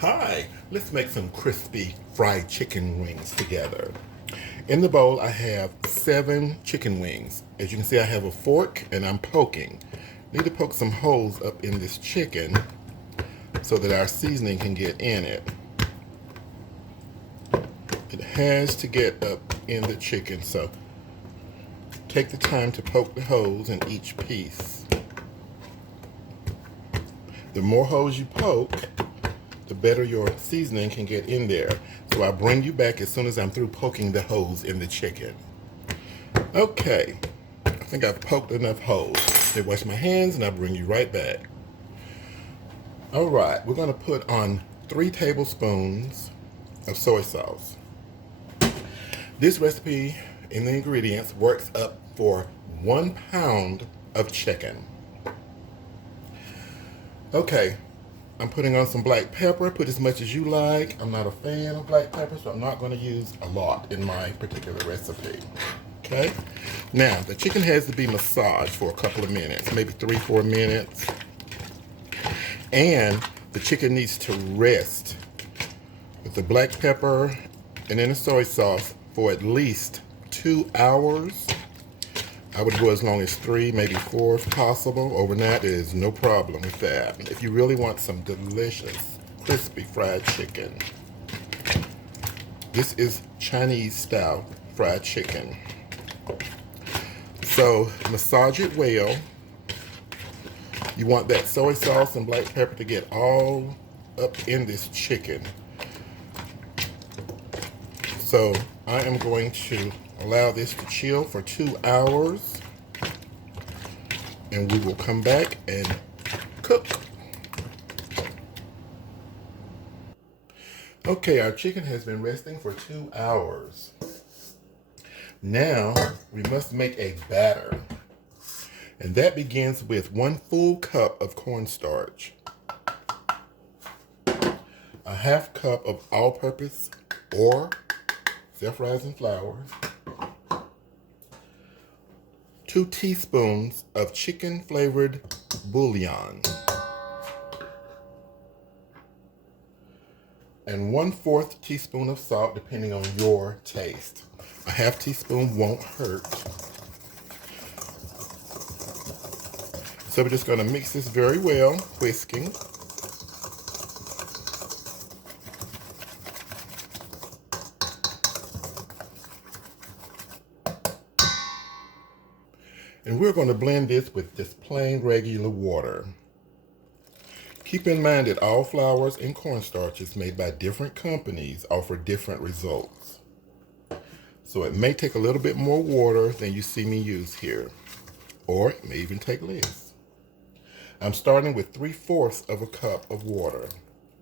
Hi, let's make some crispy fried chicken wings together. In the bowl, I have 7 chicken wings. As you can see, I have a fork and I'm poking. Need to poke some holes up in this chicken so that our seasoning can get in it. It has to get up in the chicken, so take the time to poke the holes in each piece. The more holes you poke, the better your seasoning can get in there. So I'll bring you back as soon as I'm through poking the holes in the chicken. Okay, I think I've poked enough holes. I wash my hands and I'll bring you right back. All right, we're gonna put on 3 tablespoons of soy sauce. This recipe in the ingredients works up for 1 pound of chicken. Okay, I'm putting on some black pepper. Put as much as you like. I'm not a fan of black pepper, so I'm not going to use a lot in my particular recipe. Okay? Now, the chicken has to be massaged for a couple of minutes, maybe 3-4 minutes. And the chicken needs to rest with the black pepper and then the soy sauce for at least 2 hours. I would go as long as 3, maybe 4 if possible. Overnight is no problem with that. If you really want some delicious, crispy fried chicken. This is Chinese style fried chicken. So massage it well. You want that soy sauce and black pepper to get all up in this chicken. So I am going to allow this to chill for 2 hours and we will come back and cook. Okay, our chicken has been resting for 2 hours. Now we must make a batter, and that begins with 1 full cup of cornstarch, a half cup of all-purpose or self-rising flour, 2 teaspoons of chicken-flavored bouillon, and 1/4 teaspoon of salt, depending on your taste. A half teaspoon won't hurt. So we're just going to mix this very well, whisking. And we're going to blend this with just plain regular water. Keep in mind that all flours and cornstarches made by different companies offer different results. So it may take a little bit more water than you see me use here, or it may even take less. I'm starting with 3/4 of a cup of water,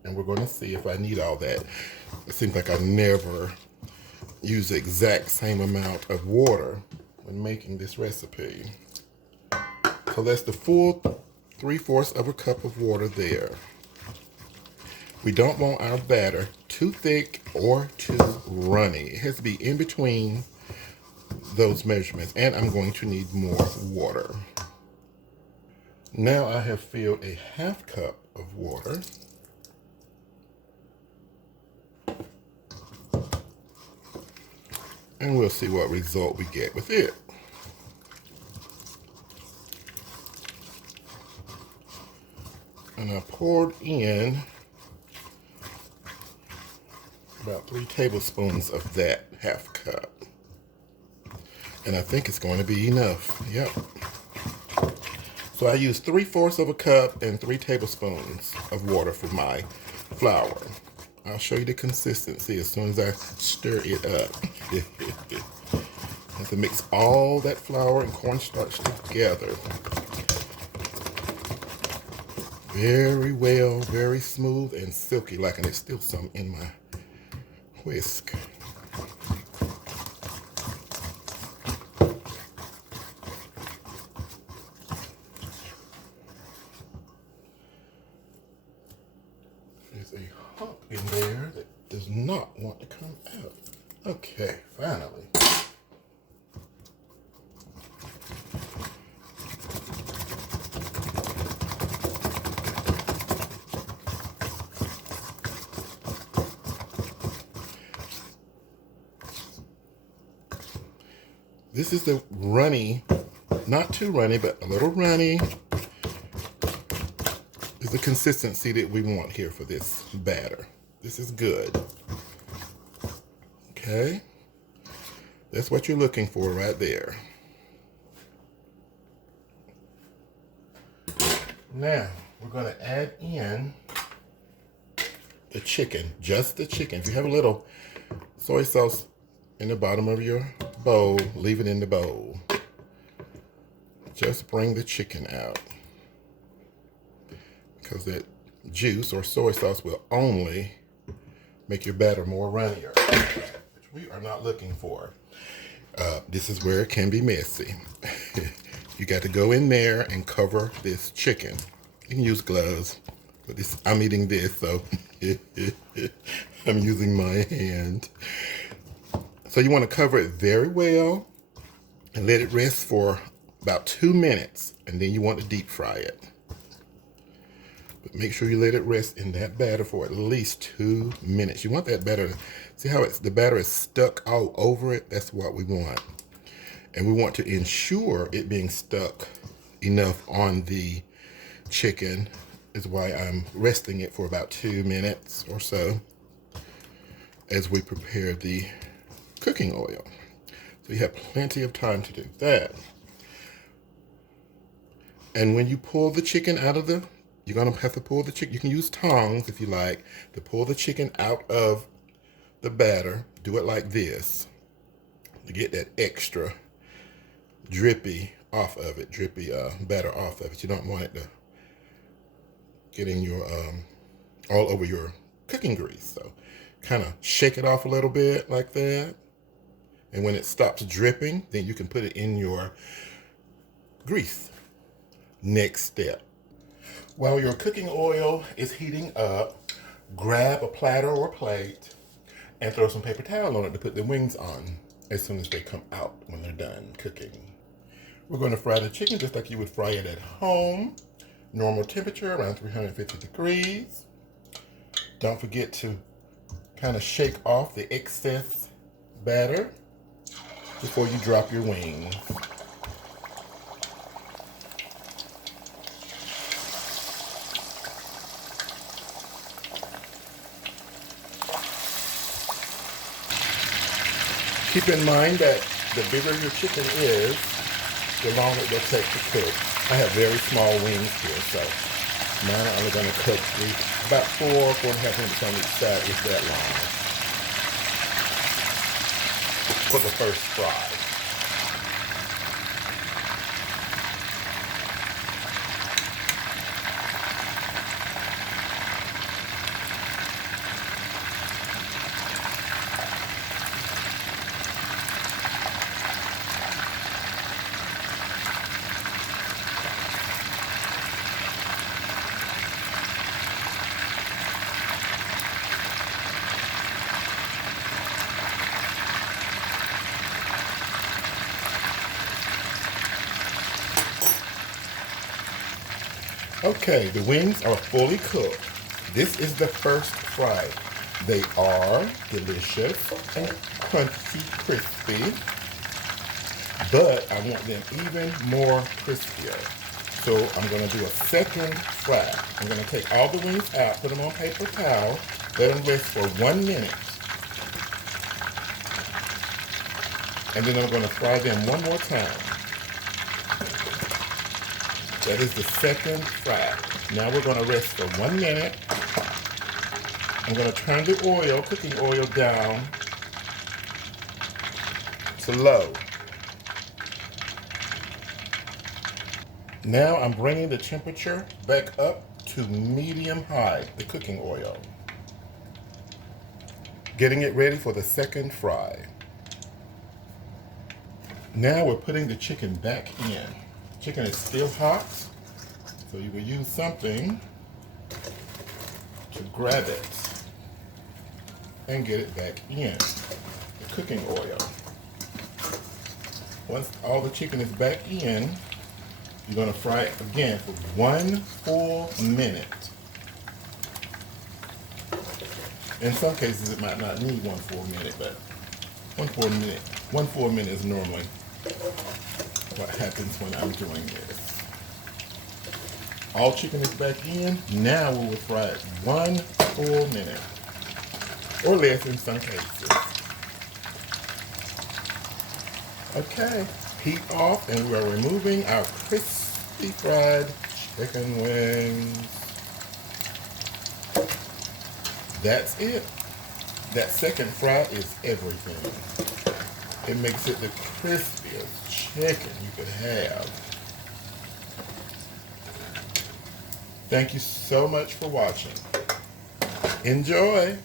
and we're going to see if I need all that. It seems like I never use the exact same amount of water when making this recipe. So that's the full 3/4 of a cup of water there. We don't want our batter too thick or too runny. It has to be in between those measurements, and I'm going to need more water. Now I have filled a half cup of water. And we'll see what result we get with it. And I poured in about 3 tablespoons of that half cup. And I think it's going to be enough. Yep. So I used 3/4 of a cup and 3 tablespoons of water for my flour. I'll show you the consistency as soon as I stir it up. Have to mix all that flour and cornstarch together. Very well, very smooth and silky like, and there's still some in my whisk. There's a hump in there that does not want to come out. Okay, finally. This is the runny, not too runny, but a little runny. Is the consistency that we want here for this batter. This is good. Okay. That's what you're looking for right there. Now, we're going to add in the chicken, just the chicken. If you have a little soy sauce in the bottom of your bowl, leave it in the bowl. Just bring the chicken out, because that juice or soy sauce will only make your batter more runnier, which we are not looking for. This is where it can be messy. You got to go in there and cover this chicken. You can use gloves, but this, I'm eating this, so I'm using my hand. So you want to cover it very well and let it rest for about 2 minutes, and then you want to deep fry it. But make sure you let it rest in that batter for at least 2 minutes. You want that batter, see how the batter is stuck all over it? That's what we want. And we want to ensure it being stuck enough on the chicken, is why I'm resting it for about 2 minutes or so as we prepare the cooking oil. So you have plenty of time to do that. And when you pull the chicken out of you're gonna have to pull the chicken. You can use tongs if you like to pull the chicken out of the batter. Do it like this to get that extra drippy off of it, batter off of it. You don't want it to get in your all over your cooking grease. So kind of shake it off a little bit like that. And when it stops dripping, then you can put it in your grease. Next step. While your cooking oil is heating up, grab a platter or plate and throw some paper towel on it to put the wings on as soon as they come out when they're done cooking. We're going to fry the chicken just like you would fry it at home. Normal temperature, around 350 degrees. Don't forget to kind of shake off the excess batter before you drop your wings. Keep in mind that the bigger your chicken is, the longer it will take to cook. I have very small wings here, so mine are only going to cook about 4.5 minutes on each side, if that long, for the first fry. Okay, the wings are fully cooked. This is the first fry. They are delicious and crunchy, crispy, but I want them even more crispier. So I'm going to do a second fry. I'm going to take all the wings out, put them on paper towel, let them rest for 1 minute. And then I'm going to fry them one more time. That is the second fry. Now we're going to rest for 1 minute. I'm going to turn the oil, cooking oil, down to low. Now I'm bringing the temperature back up to medium high, the cooking oil. Getting it ready for the second fry. Now we're putting the chicken back in. Chicken is still hot, so you will use something to grab it and get it back in the cooking oil. Once all the chicken is back in, you're going to fry it again for 1 full minute. In some cases, it might not need 1 full minute, but 1 full minute is normally what happens when I'm doing this. All chicken is back in. Now we will fry it 1 full minute, or less in some cases. Okay, heat off, and we are removing our crispy fried chicken wings. That's it. That second fry is everything. It makes it the crispiest chicken you could have. Thank you so much for watching. Enjoy.